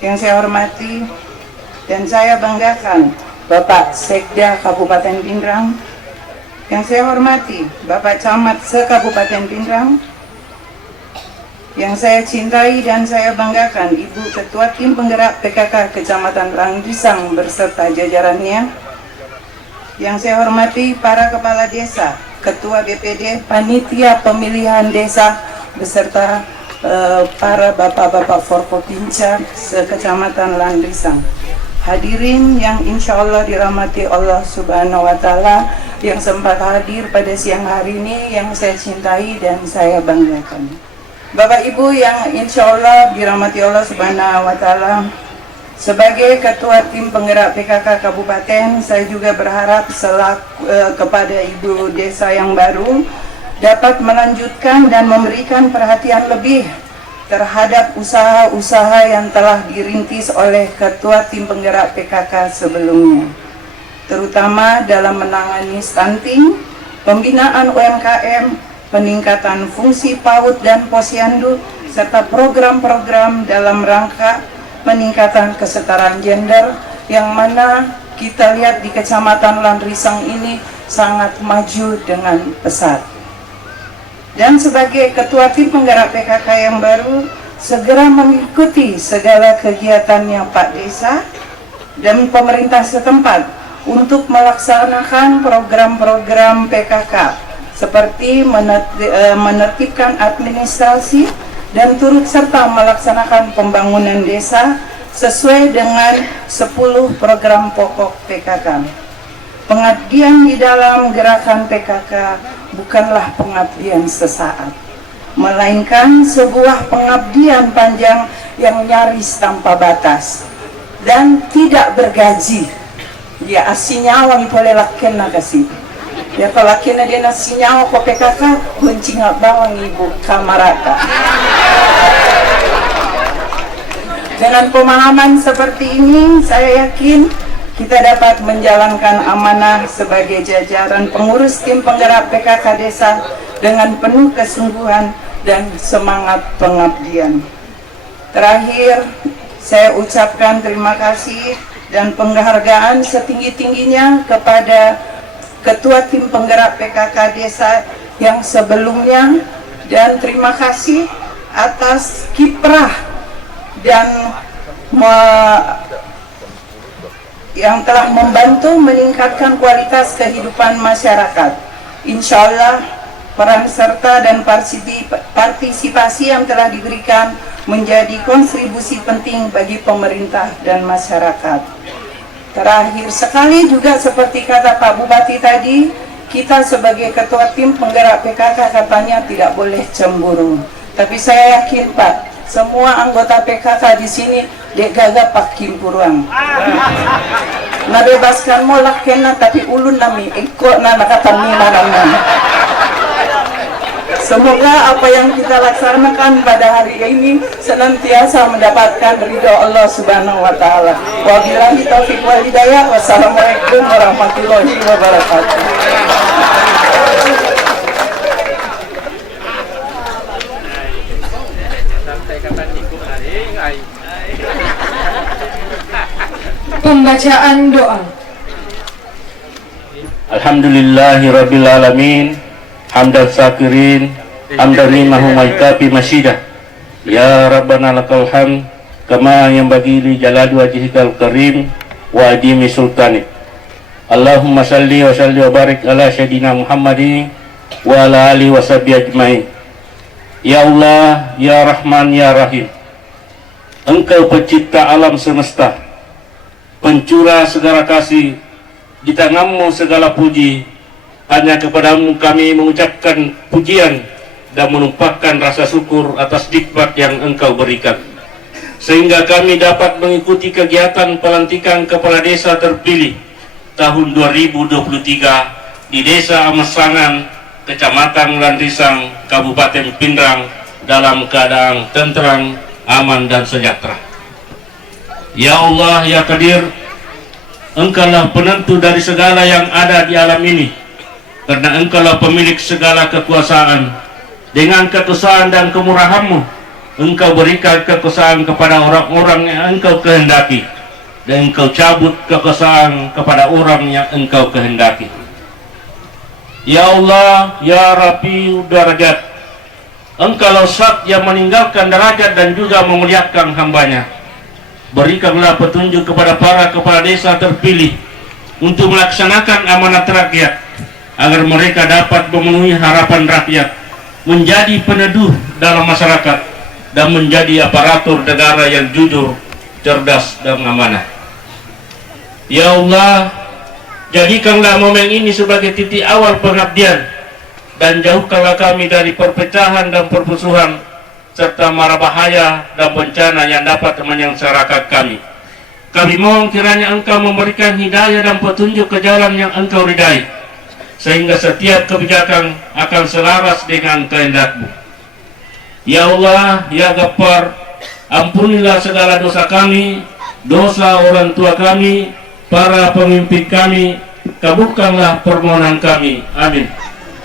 Yang saya hormati dan saya banggakan Bapak Sekda Kabupaten Pindrang. Yang saya hormati Bapak Camat se-Kabupaten Pindrang. Yang saya cintai dan saya banggakan Ibu Ketua Tim Penggerak PKK Kecamatan Lanrisang beserta jajarannya. Yang saya hormati para kepala desa, Ketua BPD, Panitia Pemilihan Desa beserta para bapak-bapak Forkopimda se-Kecamatan Lanrisang. Hadirin yang insya Allah dirahmati Allah Subhanahu wa Ta'ala, yang sempat hadir pada siang hari ini, yang saya cintai dan saya banggakan. Bapak Ibu yang insya Allah dirahmati Allah Subhanahu wa Ta'ala, sebagai Ketua Tim Penggerak PKK Kabupaten, saya juga berharap kepada Ibu Desa yang baru dapat melanjutkan dan memberikan perhatian lebih terhadap usaha-usaha yang telah dirintis oleh Ketua Tim Penggerak PKK sebelumnya, terutama dalam menangani stunting, pembinaan UMKM, peningkatan fungsi PAUD dan posyandu, serta program-program dalam rangka peningkatan kesetaraan gender yang mana kita lihat di Kecamatan Lanrisang ini sangat maju dengan pesat. Dan sebagai Ketua Tim Penggerak PKK yang baru, segera mengikuti segala kegiatannya Pak Desa dan pemerintah setempat untuk melaksanakan program-program PKK seperti menertibkan administrasi dan turut serta melaksanakan pembangunan desa sesuai dengan 10 program pokok PKK. Pengabdian di dalam gerakan PKK bukanlah pengabdian sesaat, melainkan sebuah pengabdian panjang yang nyaris tanpa batas dan tidak bergaji. Ya asinya awang boleh lakin na kasih. Ya kalau lakin na dia nasinya ko PKK kunci ngak bawang ibu kamarata. Dengan pemahaman seperti ini, saya yakin kita dapat menjalankan amanah sebagai jajaran pengurus tim penggerak PKK Desa dengan penuh kesungguhan dan semangat pengabdian. Terakhir, saya ucapkan terima kasih dan penghargaan setinggi-tingginya kepada Ketua Tim Penggerak PKK Desa yang sebelumnya, dan terima kasih atas kiprah dan yang telah membantu meningkatkan kualitas kehidupan masyarakat. Insya Allah peran serta dan partisipasi yang telah diberikan menjadi kontribusi penting bagi pemerintah dan masyarakat. Terakhir sekali juga seperti kata Pak Bupati tadi, kita sebagai ketua tim penggerak PKK katanya tidak boleh cemburu. Tapi saya yakin Pak, semua anggota PKK di sini dek gagap pakim puruang. Nah bebaskan molak kena tapi ulun nami ikut na nakatami manana. Semoga apa yang kita laksanakan pada hari ini senantiasa mendapatkan ridho Allah Subhanahu wa taala. Wabillahi taufiq wal hidayah. Wassalamualaikum warahmatullahi wabarakatuh. Pembacaan doa. Alhamdulillahirabbil alamin, hamdan syakirin, hamdan limahu maikafi masyidah. Ya Rabbana lakal hamd kama yanbaghi li jalali wajhikal karim wa adimi sultanik. Allahumma salli wa barik ala sayyidina Muhammadin wa ala alihi wa sahbihi ajmain. Ya Allah, ya Rahman, ya Rahim, Engkau pencipta alam semesta, pencurah segala kasih, di tanganmu segala puji. Hanya kepadamu kami mengucapkan pujian dan menumpahkan rasa syukur atas nikmat yang Engkau berikan, sehingga kami dapat mengikuti kegiatan pelantikan kepala desa terpilih tahun 2023 di Desa Amesangan, Kecamatan Landrisang, Kabupaten Pindrang, dalam keadaan tenteram, aman dan sejahtera. Ya Allah, ya Qadir, Engkaulah penentu dari segala yang ada di alam ini, karena Engkaulah pemilik segala kekuasaan. Dengan kekuasaan dan kemurahan-Mu, Engkau berikan kekuasaan kepada orang-orang yang Engkau kehendaki, dan Engkau cabut kekuasaan kepada orang yang Engkau kehendaki. Ya Allah, ya Rafi'ud Darajat, Engkaulah Zat yang meninggalkan derajat dan juga memuliakan hambanya. Berikanlah petunjuk kepada para kepala desa terpilih untuk melaksanakan amanat rakyat, agar mereka dapat memenuhi harapan rakyat, menjadi peneduh dalam masyarakat, dan menjadi aparatur negara yang jujur, cerdas, dan amanah. Ya Allah, jadikanlah momen ini sebagai titik awal pengabdian, dan jauhkanlah kami dari perpecahan dan permusuhan, serta mara bahaya dan bencana yang dapat menyengsarakan kami. Kami mohon kiranya Engkau memberikan hidayah dan petunjuk ke jalan yang Engkau ridai, sehingga setiap kebijakan akan selaras dengan kehendak-Mu. Ya Allah, ya Ghaffar, ampunilah segala dosa kami, dosa orang tua kami, para pemimpin kami, kabulkanlah permohonan kami. Amin.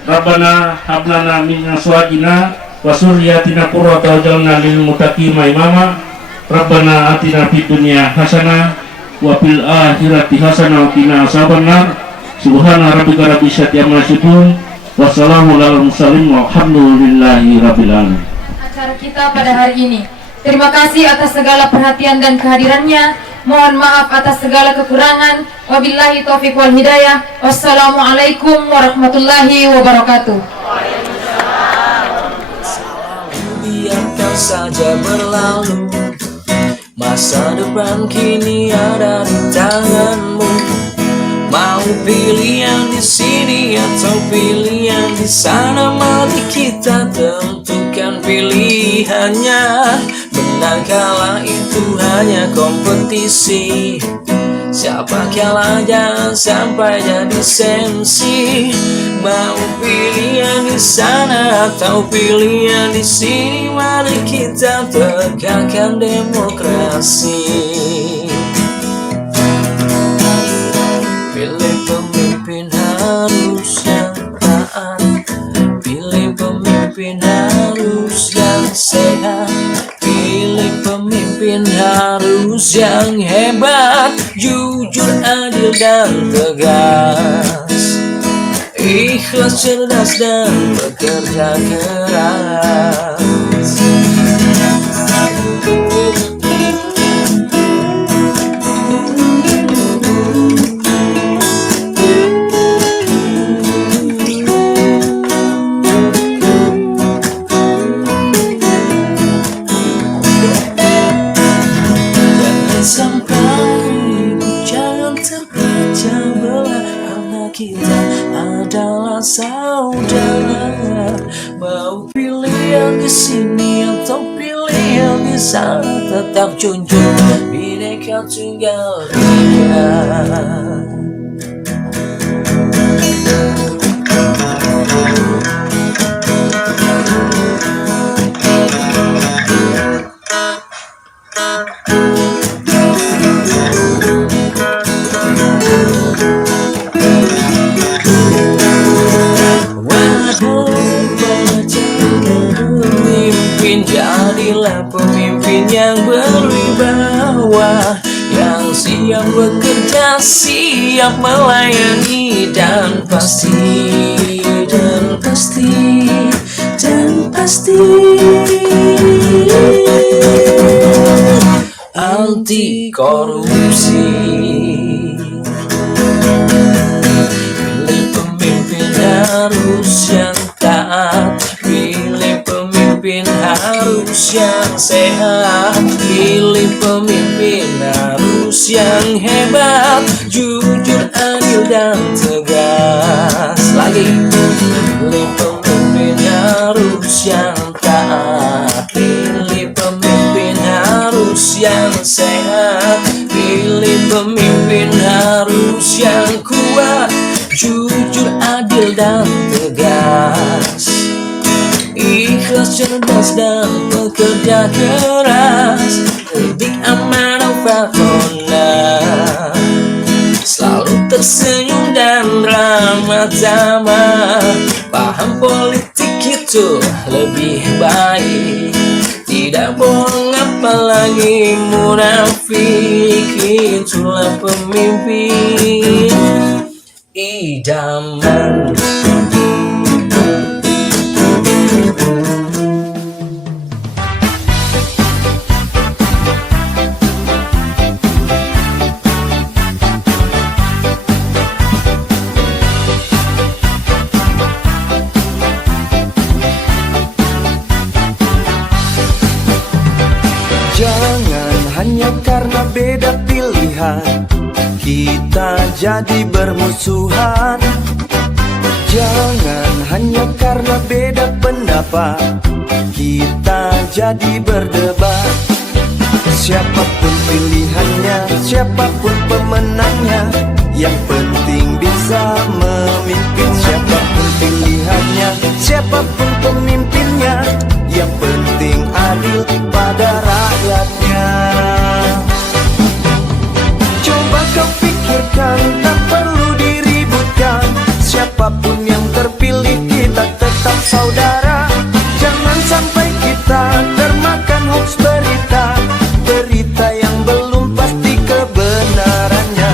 Rabbana hablana min azwajina wa suryatina qurrata waj'alna lil muttaqina imama. Rabbana atina fid dunya hasanah wa fil akhirati hasanah wa qina azabannar. Subhana rabbika rabbil izzati amma yasifun. Wassalamu alal mursalin walhamdulillahi rabbil alamin. Acara kita pada hari ini. Terima kasih atas segala perhatian dan kehadirannya. Mohon maaf atas segala kekurangan. Wabillahi taufiq wal hidayah. Wassalamualaikum warahmatullahi wabarakatuh. Biarkan saja berlalu, masa depan kini ada di tanganmu. Mau pilih yang di sini atau pilih yang di sana, mari kita tentukan pilihannya. Menang kalah itu hanya kompetisi, siapa kalah jangan sampai jadi sensi. Mau pilih yang di sana atau pilih yang di sini, mari kita tegakkan demokrasi. Pilih pemimpin harus yang taat, pilih pemimpin harus yang sehat, pilih pemimpin harus yang hebat, jujur, adil dan tegas, ikhlas, cerdas dan bekerja keras. Kita adalah saudara. Mau pilih yang di sini atau pilih yang di sana, tetap junjung Bhinneka Tunggal Ika. Jadilah pemimpin yang berwibawa, yang siap bekerja, siap melayani, dan pasti anti korupsi. Pilih pemimpin harus yang taat, pilih pemimpin harus yang sehat, pilih pemimpin harus yang hebat, jujur, adil dan tegas. Lagi, pilih pemimpin harus yang taat, pilih pemimpin harus yang sehat, pilih pemimpin harus yang kuat, jujur, adil dan tegas, ikhlas, cerdas dan bekerja keras, cerdik, amanah, fatona, selalu tersenyum dan ramah tamah. Paham politik itu lebih baik, tidak bohong apalagi munafik. Itulah pemimpin idaman. Jangan hanya karena beda pilihan kita jadi bermusuhan. Jangan hanya karena beda pendapat kita jadi berdebat. Siapapun pilihannya, siapapun pemenangnya, yang penting bisa memimpin. Siapapun pilihannya, siapapun pemimpinnya, yang penting adil pada rakyatnya. Coba kau pikirkan, tak perlu diributkan. Siapapun yang terpilih kita tetap saudara. Jangan sampai kita termakan hoax berita, berita yang belum pasti kebenarannya.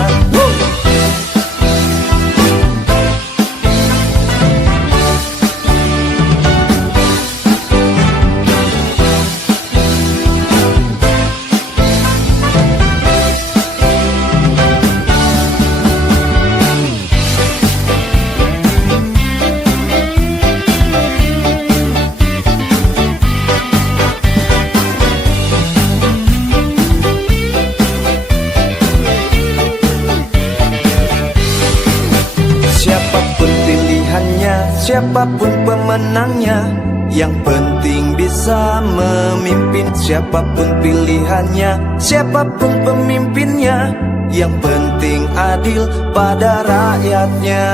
siapapun pemenangnya. Yang penting bisa memimpin, siapapun pilihannya, siapapun pemimpinnya. Yang penting adil pada rakyatnya.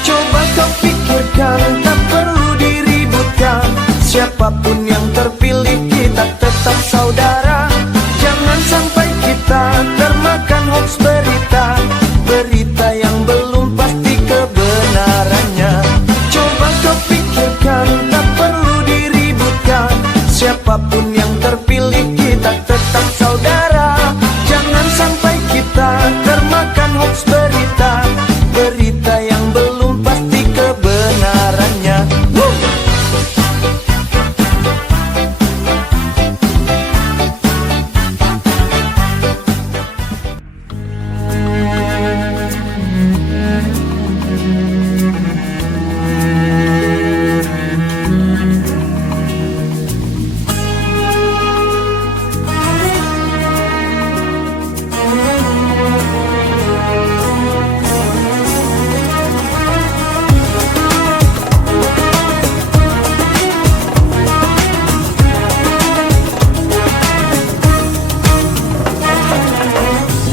Coba kau pikirkan, tak perlu diributkan. Siapapun yang terpilih kita tetap saudara. Jangan sampai kita termakan hoax berita, berita yang belum pasti kebenarannya. Coba kau pikirkan, tak perlu diributkan. Siapapun yang terpilih kita tetap saudara. Jangan sampai kita termakan hoax berita, berita yang belum pasti kebenarannya.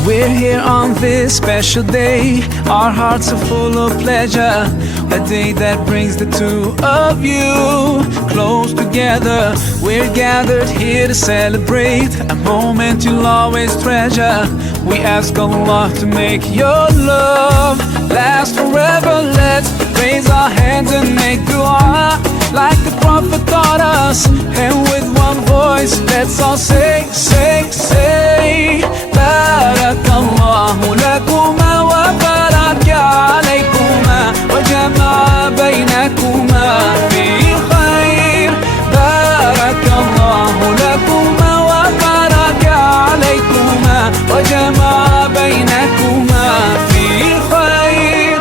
We're here on this special day. Our hearts are full of pleasure. A day that brings the two of you close together. We're gathered here to celebrate a moment you'll always treasure. We ask Allah to make your love last forever. Let's raise our hands and make dua like the Prophet taught us. And with one voice, let's all say, say, say, Barakallahu lakuma wa baraka alaykuma wa jama'a baynakuma fi khair. Barakallahu lakuma wa baraka alaykuma wa jama'a baynakuma fi khair.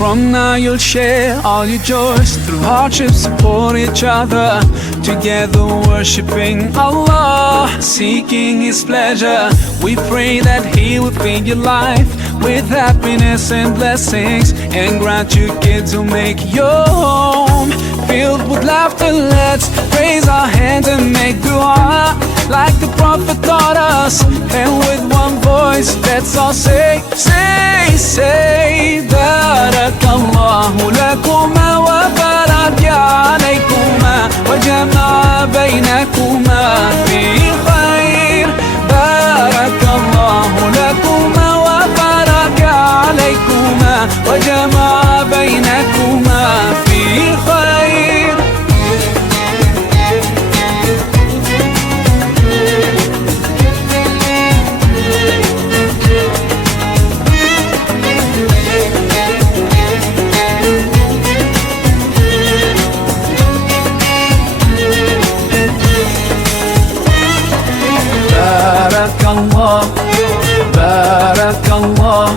From now you'll share all your joys. Through hardship support each other. Together worshiping Allah, seeking His pleasure. We pray that He will fill your life with happiness and blessings, and grant you kids who make your home filled with laughter. Let's raise our hands and make dua like the Prophet taught us. And with one voice, let's all say, say, say, Barakallahu lakuma wa baraka alaykuma wa jama'a baynakuma fi khair. Barakallahu lakuma wa baraka alaykuma wa jama'a baynakuma fi khair. Barakallah, Barakallah,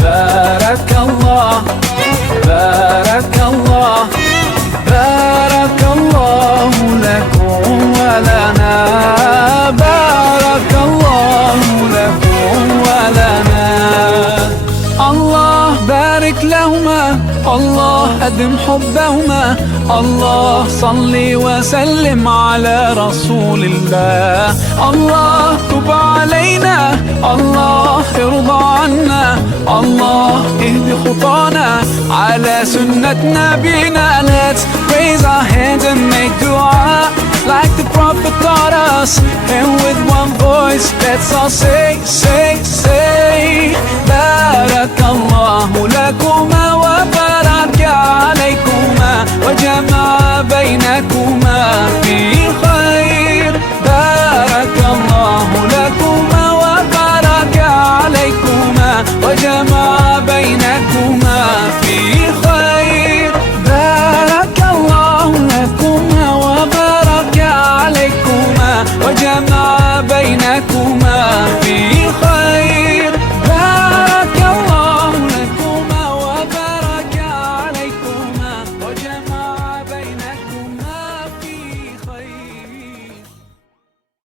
Barakallah, Barakallah, Barakallahu lakum wa lana. Barakallahu lakum wa lana. Allah barik lahuma, Allah adim hubbahuma. الله صلي وسلم على رسول الله. الله تب علينا، الله ارضى عنا، الله اهد خطانا على سنة نبينا. Let's raise our hands and make dua like the Prophet taught us. And with one voice, let's all say, say, say, Barakallahu lakuma wa baraka alaykuma wa jama'a baynakuma